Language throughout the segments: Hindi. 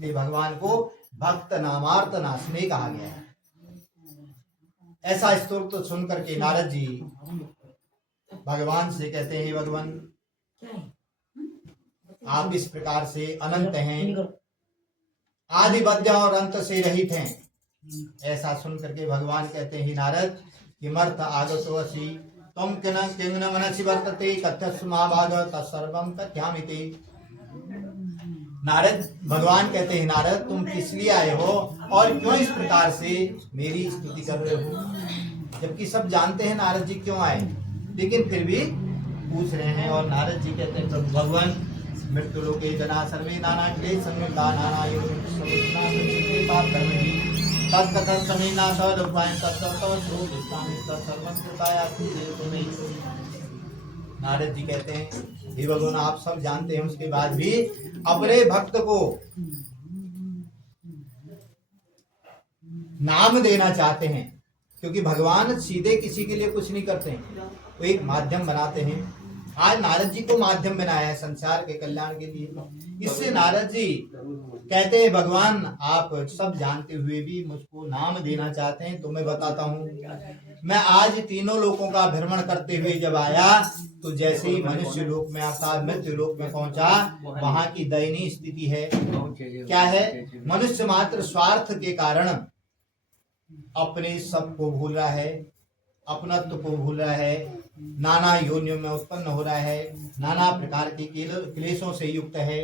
इसलिए भगवान को भक्त नामार्थ नाशने कहा गया है। ऐसा स्तोत्र सुन करके नारद जी भगवान से कहते हैं, भगवान आप इस प्रकार से अनंत हैं, आदि मध्य और अंत से रहित हैं। ऐसा सुन करके भगवान कहते हैं, नारद किमर्थ आगतो असि त्वं किंग मनसि वर्तते कथ्यस्व महाभाग तत्सर्वं कथ्यामिति। नारद भगवान कहते हैं, नारद तुम किस लिए आए हो और क्यों इस प्रकार से मेरी स्तुति कर रहे हो? जबकि सब जानते हैं नारद जी क्यों आए, लेकिन फिर भी पूछ रहे हैं। और नारद जी कहते हैं, प्रभु भगवान मृत्यु लोके जना सर्वे नाना क्लेश संयुक्ता नाना योनिषु समुद्रा संचिते पाप कर्मणि तत्कथन समेना सदुपायं तत्सर्वं सर्वं तत्सर्वं कृपायास्तु देवतमे। नारद जी कहते हैं, हे भगवान आप सब जानते हैं, उसके बाद भी अपने भक्त को नाम देना चाहते हैं, क्योंकि भगवान सीधे किसी के लिए कुछ नहीं करते हैं, वो एक माध्यम बनाते हैं। आज नारद जी को माध्यम बनाया है संसार के कल्याण के लिए। इससे नारद जी कहते हैं, भगवान आप सब जानते हुए भी मुझको नाम देना चाहते हैं, तो मैं बताता हूँ। मैं आज तीनों लोकों का भ्रमण करते हुए जब आया, तो जैसे ही मनुष्य लोक में अर्थात मृत्यु लोक में पहुंचा, वहां की दयनीय स्थिति है। क्या है? मनुष्य मात्र स्वार्थ के कारण अपने सब को भूल रहा है, अपनत्व को भूल रहा है, नाना योनियों में उत्पन्न हो रहा है, नाना प्रकार के क्लेशों से युक्त है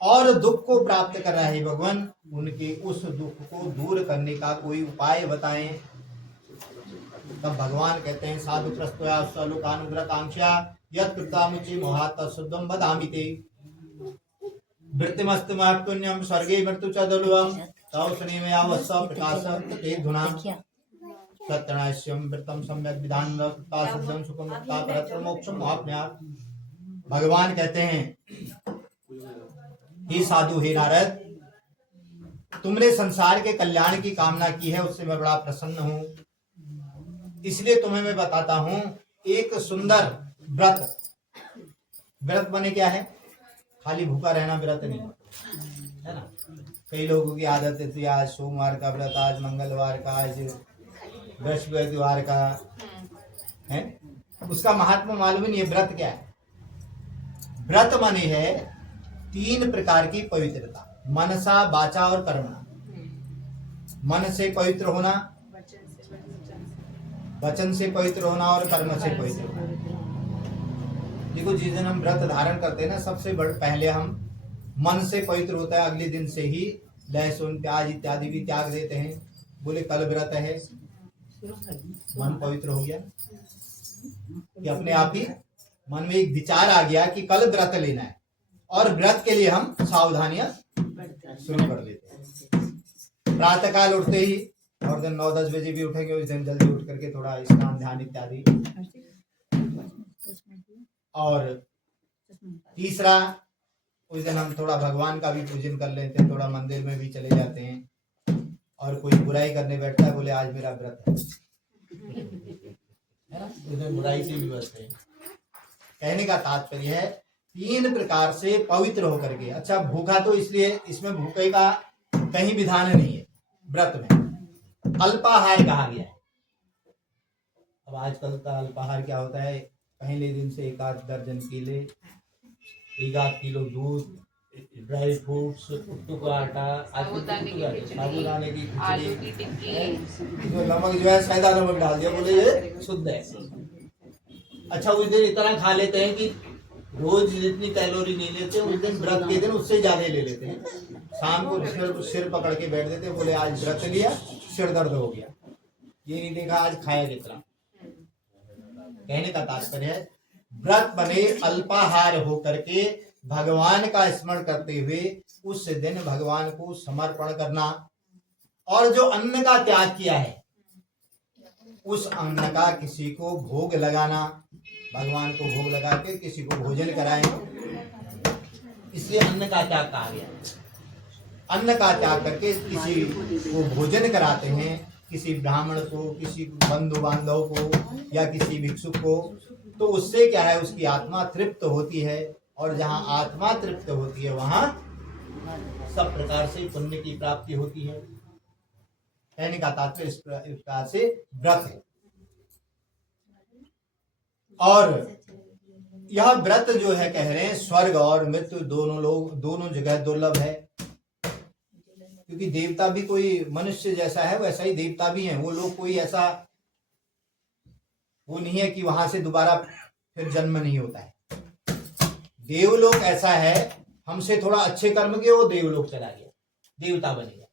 और दुख को प्राप्त कर रहा है। भगवान उनके उस दुख को दूर करने का कोई उपाय बताएं। तब भगवान कहते हैं, साधु प्रस्तुया स्वलोकानुग्रह कांक्षा यत् कृता मुझे मोहात् शुद्धम बदामि ते वृत्तिमस्तु महत्पुण्यम स्वर्गे मृत्यु च दुर्लभम तव स्नेहया वत्स प्रकाश ते धुना सत्यनाश्यम वृत्तम सम्यक विधान कृता शुद्धम सुखम मुक्ता परत्र मोक्षम महाप्न्यात्। भगवान कहते हैं, हे साधु, हे नारद, तुमने संसार के कल्याण की कामना की है, उससे मैं बड़ा प्रसन्न हूं। इसलिए तुम्हें मैं बताता हूं एक सुंदर व्रत। व्रत बने क्या है? खाली भूखा रहना व्रत नहीं है ना। कई लोगों की आदत है, आज सोमवार का व्रत, आज मंगलवार का, आज बृहस्पतिवार का है। उसका महात्मा मालूम नहीं है। व्रत क्या है? व्रत माने है 3 प्रकार की पवित्रता, मनसा, वाचा और कर्मणा। मन से पवित्र होना, वचन से पवित्र होना और कर्म से पवित्र होना। देखो, जिस दिन हम व्रत धारण करते हैं ना, सबसे पहले हम मन से पवित्र होता है। अगले दिन से ही लहसुन प्याज इत्यादि भी त्याग देते हैं। बोले कल व्रत है, मन पवित्र हो गया कि अपने आप ही मन में एक विचार आ गया कि कल व्रत लेना है, और व्रत के लिए हम सावधानियां शुरू कर देते हैं। प्रातः काल उठते ही, और दिन 9-10 बजे भी उठेंगे, उस दिन जल्दी उठ करके थोड़ा स्नान ध्यान इत्यादि। और तीसरा, उस दिन हम थोड़ा भगवान का भी पूजन कर लेते हैं, थोड़ा मंदिर में भी चले जाते हैं। और कोई बुराई करने बैठता है, बोले आज मेरा व्रत है ना, उस दिन बुराई से भी बचते हैं। कहने का तात्पर्य है 3 प्रकार से पवित्र होकर के। अच्छा, भूखा तो इसलिए, इसमें भूखे का कहीं विधान नहीं है। व्रत में अल्पाहार कहा गया है। अब आजकल का अल्पाहार क्या होता है? पहले दिन से 1-8 दर्जन केले, 1-8 किलो दूध, ड्राई फ्रूट्स, कुट्टू का आटा, साबुदाने की खिचड़ी, नमक जो है सादा नमक डाल दिया, बोले ये शुद्ध है। अच्छा, उस दिन इतना खा लेते हैं कि रोज जितनी कैलोरी नहीं लेते, उस दिन व्रत के दिन उससे ज्यादा ले लेते हैं। शाम को सिर पकड़ के बैठ देते, बोले आज व्रत लिया, सिर दर्द हो गया, ये नहीं देखा आज खाया कितना। कहने का तात्पर्य है व्रत बने अल्पाहार हो करके भगवान का स्मरण करते हुए उस दिन भगवान को समर्पण करना, और जो अन्न का त्याग किया है उस अन्न का किसी को भोग लगाना, भगवान को भोग लगा के किसी को भोजन कराएं, इसलिए अन्न का त्याग कहा गया। अन्न का त्याग करके किसी को भोजन कराते हैं, किसी ब्राह्मण को, किसी बंधु बांधव को या किसी भिक्षुक को, तो उससे क्या है, उसकी आत्मा तृप्त होती है। और जहाँ आत्मा तृप्त होती है वहाँ सब प्रकार से पुण्य की प्राप्ति होती है। कहने का तात्पर्य इस प्रकार से व्रत है। और यह व्रत जो है कह रहे हैं स्वर्ग और मृत्यु दोनों जगह दुर्लभ है, क्योंकि देवता भी कोई मनुष्य जैसा है वैसा ही देवता भी हैं। वो लोग कोई ऐसा वो नहीं है कि वहां से दोबारा फिर जन्म नहीं होता है। देवलोक ऐसा है, हमसे थोड़ा अच्छे कर्म किए वो देवलोक चला गया, देवता बन गया।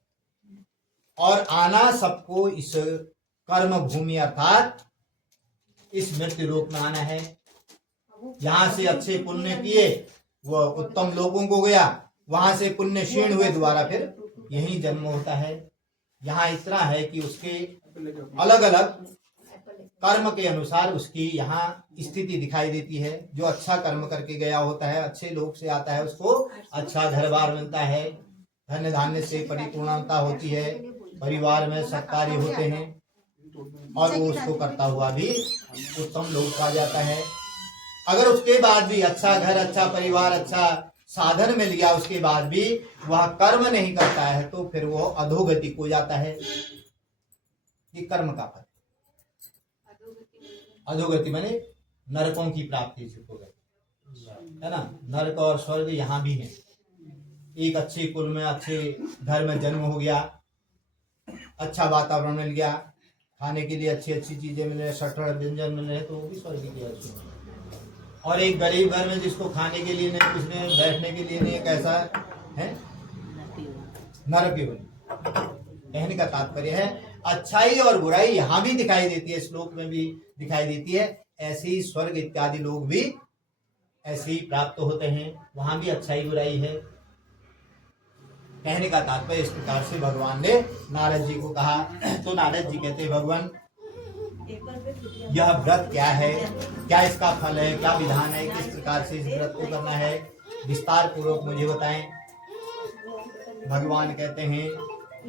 और आना सबको इस कर्म भूमि अर्थात इस मृत्यु लोक में आना है। यहां से अच्छे पुण्य किए वो उत्तम लोगों को गया, वहां से पुण्य क्षीण हुए दोबारा फिर यही जन्म होता है। यहाँ इतना है कि उसके अलग अलग कर्म के अनुसार उसकी यहाँ स्थिति दिखाई देती है। जो अच्छा कर्म करके गया होता है, अच्छे लोग से आता है, उसको अच्छा घर बार मिलता है, धन्य धान्य से परिपूर्णता होती है, परिवार में सत्कार्य होते हैं और वो उसको करता हुआ भी उत्तम लोग पा जाता है। अगर उसके बाद भी अच्छा घर, अच्छा परिवार, अच्छा साधन मिल गया, उसके बाद भी वह कर्म नहीं करता है तो फिर वो अधोगति को जाता है। ये कर्म का फल। अधोगति माने नरकों की प्राप्ति हो गई है ना। नरक और स्वर्ग यहाँ भी है। एक अच्छे कुल में अच्छे घर में जन्म हो गया, अच्छा वातावरण मिल गया, खाने के लिए अच्छी अच्छी चीजें मिल रही, सटर व्यंजन मिल रहे, तो वो भी स्वर्ग की अच्छी। और एक गरीब घर में जिसको खाने के लिए नहीं, कुछ नहीं, बैठने के लिए नहीं, कैसा है, नरक ही बने। कहने का तात्पर्य है अच्छाई और बुराई यहाँ भी दिखाई देती है, श्लोक में भी दिखाई देती है। ऐसे ही स्वर्ग इत्यादि लोग भी ऐसे ही प्राप्त होते हैं, वहां भी अच्छाई बुराई है। कहने का तात्पर्य इस प्रकार से भगवान ने नारद जी को कहा। तो नारद जी कहते भगवान यह व्रत क्या है, क्या इसका फल है, क्या विधान है, किस प्रकार से इस व्रत को करना है, विस्तार पूर्वक मुझे बताएं। भगवान कहते हैं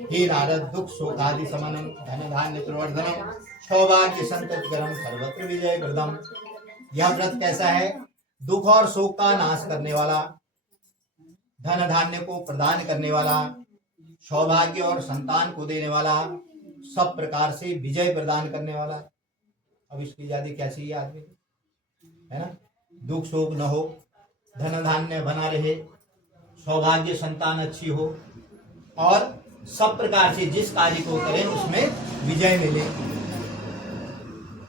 हे नारद, दुख शोक आदि समनम, धन धान्य प्रवर्धनम, सौभाग्य संततिकरम, सर्वत्र विजय प्रदम। यह व्रत कैसा है? दुख और शोक का नाश करने वाला, धन धान्य को प्रदान करने वाला, सौभाग्य और संतान को देने वाला, सब प्रकार से विजय प्रदान करने वाला। अब इसकी ज्यादा क्या चाहिए आदमी, है ना। दुख शोक न हो, धन धान्य बना रहे, सौभाग्य संतान अच्छी हो और सब प्रकार से जिस कार्य को करें उसमें विजय मिले।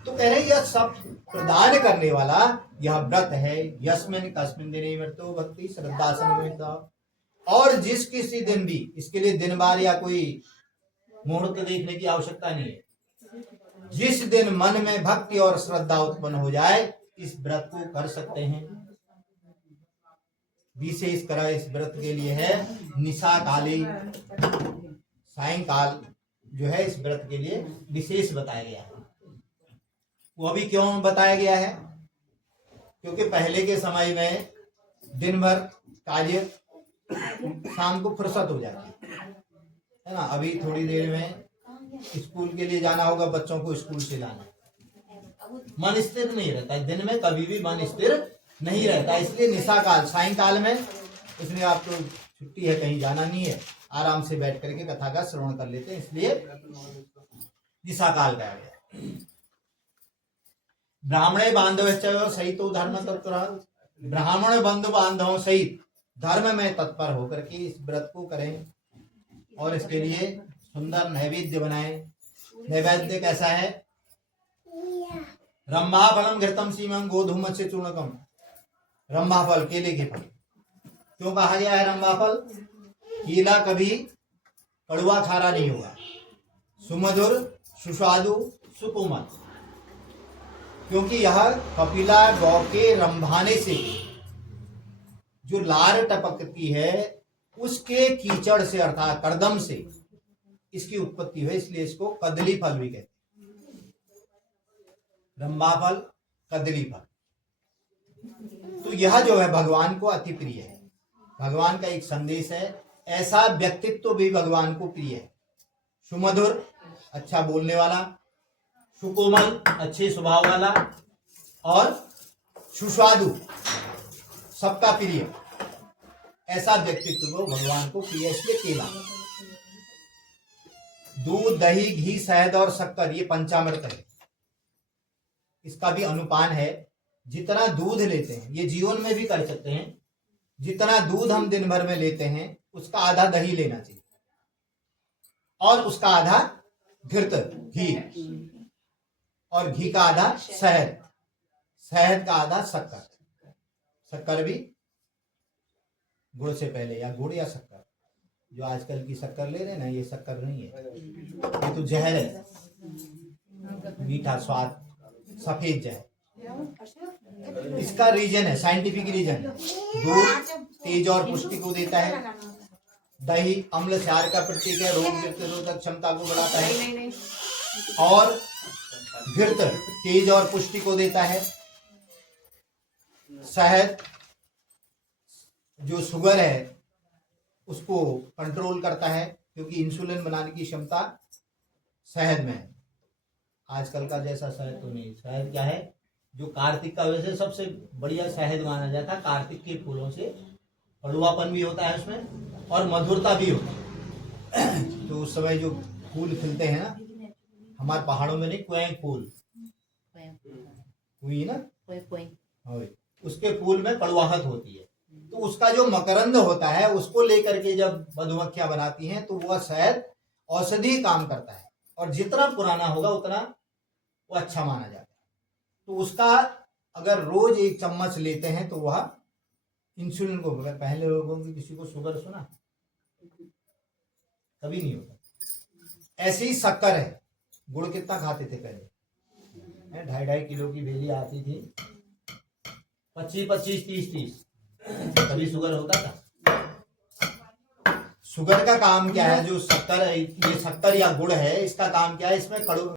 तो कह रहे यह सब प्रदान करने वाला यह व्रत है। यस्मिन कस्मिन दिने मृत्यु भक्ति श्रद्धा समन्विता। और जिस किसी दिन भी, इसके लिए दिन बार या कोई मुहूर्त देखने की आवश्यकता नहीं है, जिस दिन मन में भक्ति और श्रद्धा उत्पन्न हो जाए इस व्रत को कर सकते हैं। विशेष कर इस व्रत के लिए है निशा काली, सायंकाल जो है इस व्रत के लिए विशेष बताया गया है। वो अभी क्यों बताया गया है? क्योंकि पहले के समय में दिन भर कार्य, शाम को फुर्सत हो जाती है ना। अभी थोड़ी देर में स्कूल के लिए जाना होगा, बच्चों को स्कूल से लाना, मन स्थिर नहीं रहता, दिन में कभी भी मन स्थिर नहीं रहता। इसलिए निशा काल, सायंकाल में, इसलिए आपको छुट्टी है, कहीं जाना नहीं है, आराम से बैठ करके कथा का श्रवण कर लेते हैं, इसलिए निशा काल कहा गया। ब्राह्मणे बांधव सहित धर्म तत्पर, ब्राह्मण बंधु बांधवों सहित धर्म में तत्पर होकर के इस व्रत को करें और इसके लिए सुंदर नैवेद्य बनाएं। नैवेद्य कैसा है? रंभा फलम घृतम सीमम गोधूम से चूर्णकम। रंभा फल, केले के फल। क्यों कहा गया है रंभा फल? केला कभी कड़वा खारा नहीं होगा, सुमधुर सुस्वादु सुकोमल। क्योंकि यह कपिला गौ के रंभाने से जो लार टपकती है उसके कीचड़ से अर्थात कर्दम से इसकी उत्पत्ति हुई, इसलिए इसको कदली फल भी कहते हैं। रंभा फल, कदली फल। तो यह जो है भगवान को अति प्रिय है, भगवान का एक संदेश है। ऐसा व्यक्तित्व भी भगवान को प्रिय है। सुमधुर, अच्छा बोलने वाला, सुकोमल, अच्छे स्वभाव वाला, और सुस्वादु, सबका प्रिय। ऐसा व्यक्तित्व को भगवान को प्रिय, इसलिए केला। दूध, दही, घी, शहद और शक्कर, ये पंचामृत है। इसका भी अनुपान है। जितना दूध लेते हैं, ये जीवन में भी कर सकते हैं, जितना दूध हम दिन भर में लेते हैं उसका आधा दही लेना चाहिए और उसका आधा घृत घी, और घी का आधा शहद, शहद का आधा शक्कर। शक्कर भी गुड़ से पहले, या गुड़ या शक्कर। जो आजकल की शक्कर ले रहे हैं ना, ये शक्कर नहीं है, ये तो जहर है, मीठा स्वाद, सफेद जहर। इसका रीजन है, साइंटिफिक रीजन है। दूध तेज और पुष्टि को देता है, दही अम्ल क्षार का प्रतीक है, रोग प्रतिरोधक क्षमता को बढ़ाता है, और घृत तेज और पुष्टि को देता है। शहद जो शुगर है उसको कंट्रोल करता है, क्योंकि इंसुलिन बनाने की क्षमता शहद में है। आजकल का जैसा शहद तो नहीं। शहद क्या है, जो कार्तिक का वैसे सबसे बढ़िया शहद माना जाता है। कार्तिक के फूलों से कड़वापन भी होता है उसमें और मधुरता भी होती है। तो उस समय जो फूल खिलते हैं ना, हमारे पहाड़ों में नहीं, क्वैंक फूल हुई ना, उसके फूल में कड़वाहट होती है, तो उसका जो मकरंद होता है उसको लेकर के जब मधुमक्खियां बनाती हैं तो वह शहद औषधि काम करता है, और जितना पुराना होगा उतना वो अच्छा माना जाता है। तो उसका अगर रोज 1 चम्मच लेते हैं तो वह इंसुलिन को, पहले लोगों की किसी को शुगर सुना कभी नहीं होता। ऐसी ही शक्कर है। गुड़ कितना खाते थे पहले, 2.5 किलो की भेली आती थी, 25, 30, कभी शुगर होता था? शुगर का काम क्या है, जो शक्कर है, ये शक्कर या गुड़ है, इसका काम क्या है, इसमें